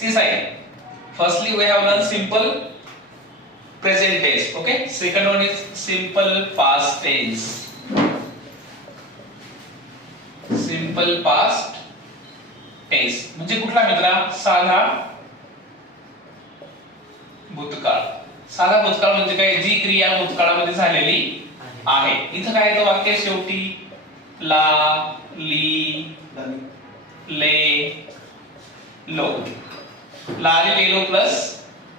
See side. Firstly, we have learned simple present tense. Okay. Second one is simple past tense. Simple past tense म्हणजे कुठला मित्रा? साधा भूतकाळ. साधा भूतकाळ म्हणजे काय? जी क्रिया भूतकाळामध्ये झालेली आहे. इथं काय येतं वाक्य शेवटी? ला, ली, ले, लो. ला, ली, ले, लो प्लस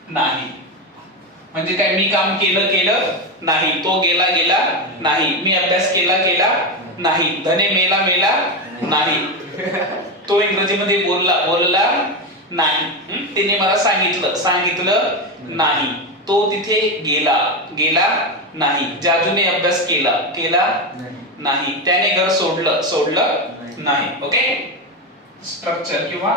नाही. म्हणजे काय? मी काम केलं नाही. तो गेला नाही. मी अभ्यास केला नाही. धने मेला नाही. तो इंग्रजीमध्ये बोलला नाही. तिने मला सांगितलं नाही. तो तिथे गेला नाही. जाजूने अभ्यास केला नाही. त्याने घर सोडलं नाही. ओके. स्ट्रक्चर किंवा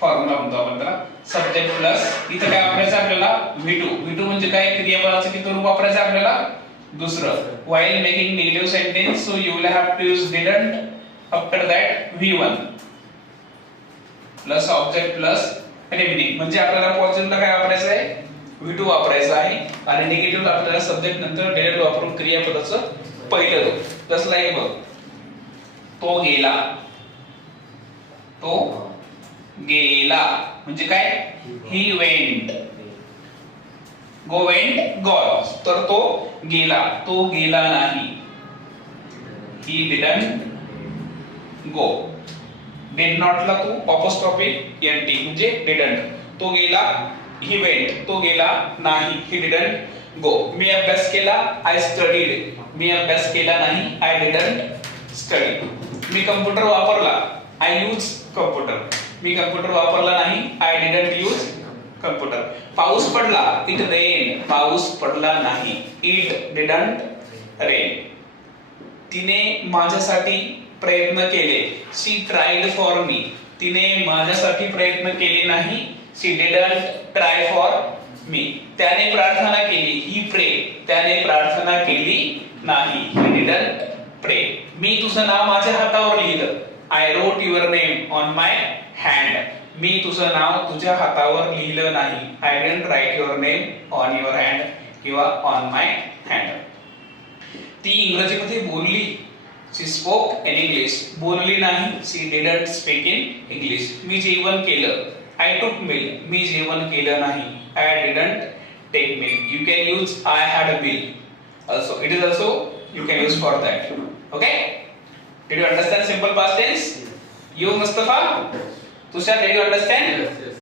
फॉर्म्युला म्हणतो आपण त्याला. सब्जेक्ट प्लस इथे काय वापरायचं आपल्याला? V2 म्हणजे काय? क्रियापदाचं किती रूप वापरायचं आपल्याला? दुसरं. while making negative sentence so you will have to use didn't after that V1 plus object plus remaining. म्हणजे आपल्याला पॉझिटिव्हला काय वापरायचं आहे? V2 वापरायचं आहे आणि निगेटिव्हला आपल्याला सब्जेक्ट नंतर didn't वापरून क्रियापदाचं पहिलं रूप. जसं लाईक बघ, तो गेला म्हणजे काय? he went. go went gone. तर तो गेला नाही. he didn't go. did not ला तू apostrophe nt म्हणजे didn't. तो गेला he went. तो गेला नाही he didn't go. मी अभ्यास केला I studied. मी अभ्यास केला नाही I didn't study. Me computer वापरला I use computer. Me computer वापरला नाही I didn't use computer. पाऊस पडला it rained. पाऊस पडला नाही it didn't rain. तिने माझ्यासाठी प्रयत्न केले she tried for me. तिने माझ्यासाठी प्रयत्न केले नाही she didn't try for me. त्याने प्रार्थना केली he prayed. त्याने प्रार्थना केली नाही he didn't pray. मी तुझं नाव माझ्या हातावर लिहिलं I wrote your name on my hand. मी तुझं नाव तुझ्या हातावर लिहिलं नाही I didn't write your name on your hand किंवा on my hand. ती इंग्रजीमध्ये बोलली she spoke in English. बोलली नाही she didn't speak in English. मी जेवण केलं I took meal. मी जेवण केलं नाही I didn't take meal. You can use I had a meal also. It is also you can use for that. Okay? Did you understand simple past tense? You Mustafa? Tushar, did you understand? Yes.